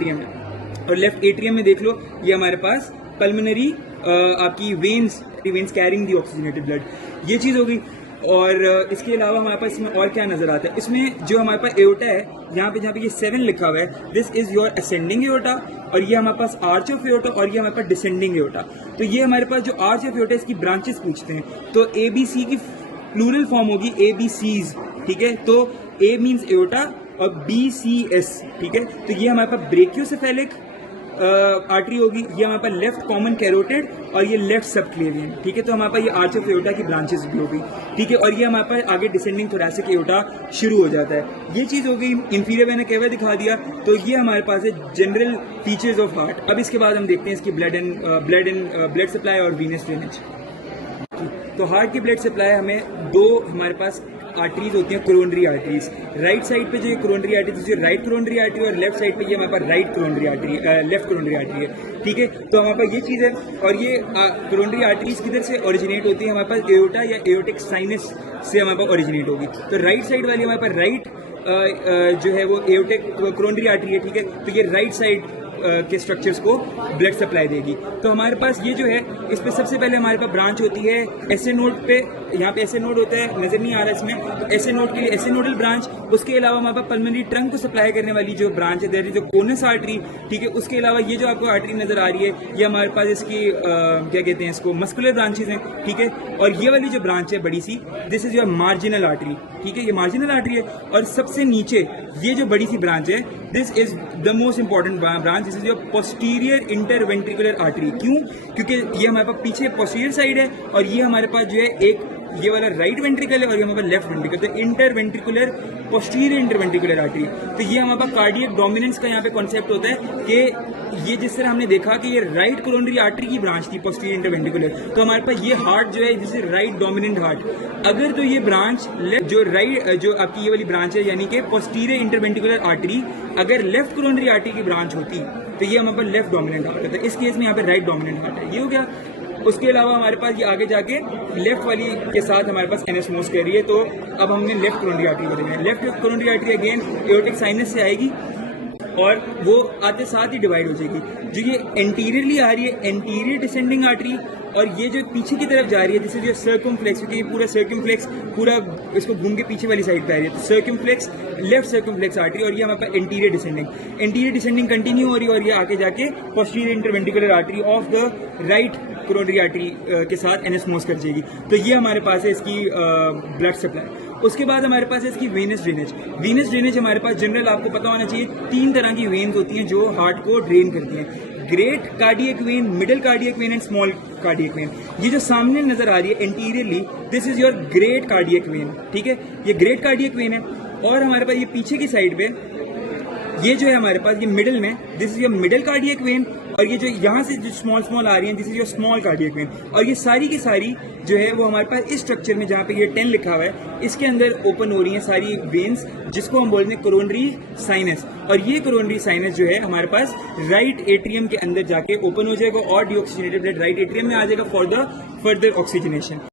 Atrium है। और left atrium में देख लो, ये हमारे पास पल्मोनरी आपकी वेन्स कैरिंग दी ऑक्सीजनेटेड ब्लड, ये चीज़ हो गई। और इसके अलावा हमारे पास इसमें और क्या नजर आता है, इसमें जो हमारे पास एओर्टा है, यहाँ पे जहाँ पे ये 7 लिखा हुआ है, this is your ascending aorta, और ये हमारे पास आर्च ऑफ एओर्टा, और ये हमारे पास डिसेंडिंग एओर्टा। तो ये हमारे पास जो आर्च ऑफ एओर्टा इसकी ब्रांचेस पूछते हैं, तो ABC की प्लूरल फॉर्म होगी ABCs, ठीक है। तो A मीन्स एओर्टा और BCS, ठीक है। तो ये हमारे पास ब्रेकियोसेफेलिक आर्टरी होगी, ये हमारे पास लेफ्ट कॉमन कैरोटिड, और ये लेफ्ट सबक्लेवियन, ठीक है। तो हमारे पास ये आर्च ऑफ एओर्टा की ब्रांचेस भी होगी, ठीक है। और ये हमारे पास आगे डिसेंडिंग थोरैसिक एओर्टा शुरू हो जाता है। ये चीज हो गई इंफीरियर वेना केवा दिखा दिया। तो ये हमारे पास है जनरल फीचर्स ऑफ हार्ट। अब इसके बाद हम देखते हैं इसकी ब्लड सप्लाई और वीनस ड्रेनेज। तो हार्ट की ब्लड सप्लाई हमें दो हमारे पास आर्टरीज होती हैं, कोरोनरी आर्टरीज। राइट साइड पे जो ये कोरोनरी आर्टरी, जो राइट कोरोनरी आर्टरी, और लेफ्ट साइड पे ये हमारे पास right coronary artery, left coronary artery है, ठीक है। तो हमारे पास ये चीज है। और ये कोरोनरी आर्टरीज किधर से ओरिजिनेट होती है, हमारे पास एओर्टा या एओर्टिक साइनस से हमारे पास ओरिजिनेट होगी। तो राइट साइड वाली हमारे पास राइट जो है वो एओर्टिक कोरोनरी आर्टरी है, ठीक है। तो ये राइट साइड के स्ट्रक्चर्स को ब्लड सप्लाई देगी। तो हमारे पास ये जो है, इस पे सबसे पहले हमारे पास ब्रांच होती है एसए नोड पे, यहाँ पे एसए नोड होता है, नजर नहीं आ रहा इसमें। तो एसए नोड के लिए एसए नोडल ब्रांच। उसके अलावा हमारे पास पल्मोनरी ट्रंक को सप्लाई करने वाली जो ब्रांच है, देयर इज जो कोनस आर्टरी, ठीक है। उसके अलावा ये जो आपको आर्टरी नजर आ रही है, ये हमारे पास इसकी क्या कहते हैं इसको, मस्कुलर ब्रांचेज हैं, ठीक है। और ये वाली जो ब्रांच है बड़ी सी, this is your marginal artery, ठीक है। ये मार्जिनल आर्टरी है। और सबसे नीचे ये जो बड़ी सी ब्रांच है, this is the most important branch, this is your posterior interventricular artery. क्यों? क्योंकि ये हमारे पास पीछे पोस्टीरियर साइड है, और ये हमारे पास जो है एक ये वाला राइट वेंट्रिकल है, और ये हमारे पास लेफ्ट वेंट्रिकल। तो इंटरवेंट्रिकुलर, पोस्टीरियर इंटरवेंट्रिकुलर आर्टरी। तो ये हमारे पास कार्डियक डोमिनेंस का यहाँ पे कॉन्सेप्ट होता है कि ये जिस तरह हमने देखा कि ये राइट कोरोनरी आर्टरी की ब्रांच थी, पोस्टीरियर इंटरवेंट्रिकुलर, तो हमारे पास ये हार्ट जो है जिसे राइट डोमिनेंट हार्ट। अगर तो ये ब्रांच जो राइट जो आपकी ये वाली ब्रांच है, यानी कि पोस्टीरियर इंटरवेंट्रिकुलर आर्टरी, अगर लेफ्ट कोरोनरी आर्टरी की ब्रांच होती तो ये हमारे पास लेफ्ट डोमिनेंट हार्ट होता है। इस केस में यहाँ पे राइट डोमिनेंट हार्ट है। ये हो गया। उसके अलावा हमारे पास ये आगे जाके लेफ्ट वाली के साथ हमारे पास एनेस्मोस कर रही है। तो अब हमने लेफ्ट कोरोनरी आर्टरी बताया। Left coronary artery again aortic sinus से आएगी, और वो आते साथ ही डिवाइड हो जाएगी। जो ये एंटीरियरली आ रही है, एंटीरियर डिसेंडिंग आर्टरी, और ये जो पीछे की तरफ जा रही है, जैसे जो सर्कमफ्लेक्स, क्योंकि ये पूरा सर्कमफ्लेक्स पूरा इसको घूम के पीछे वाली साइड पे आ रही है, तो सर्कमफ्लेक्स, लेफ्ट सर्कमफ्लेक्स आर्टरी, और ये हमारे पास एंटीरियर डिसेंडिंग कंटिन्यू हो रही है, और ये आके जाके posterior interventricular artery of the right coronary artery के साथ एनेस्मोस कर जाएगी। तो ये हमारे पास है इसकी ब्लड सप्लाई। उसके बाद हमारे पास है इसकी वेनस ड्रेनेज। वेनस ड्रेनेज हमारे पास जनरल आपको पता होना चाहिए, 3 तरह की वेन्स होती हैं जो हार्ट को ड्रेन करती हैं। Great cardiac vein, middle cardiac vein and small cardiac vein. ये जो सामने नजर आ रही है anteriorly, this is your great cardiac vein, ठीक है। ये ग्रेट कार्डियक वेन है। और हमारे पास ये पीछे की साइड पे ये जो है हमारे पास ये मिडिल में, this is your middle cardiac vein. और ये जो यहाँ से जो स्मॉल आ रही है, this is your small cardiac vein. और ये सारी की सारी जो है वो हमारे पास इस स्ट्रक्चर में, जहाँ पे ये 10 लिखा हुआ है, इसके अंदर ओपन हो रही है सारी वेन्स, जिसको हम बोलते हैं कोरोनरी साइनस। और ये कोरोनरी साइनस जो है हमारे पास राइट एट्रियम के अंदर जाके ओपन हो जाएगा, और डीऑक्सीजनेटेड ब्लड राइट एट्रियम में आ जाएगा फॉर द फर्दर ऑक्सीजनेशन।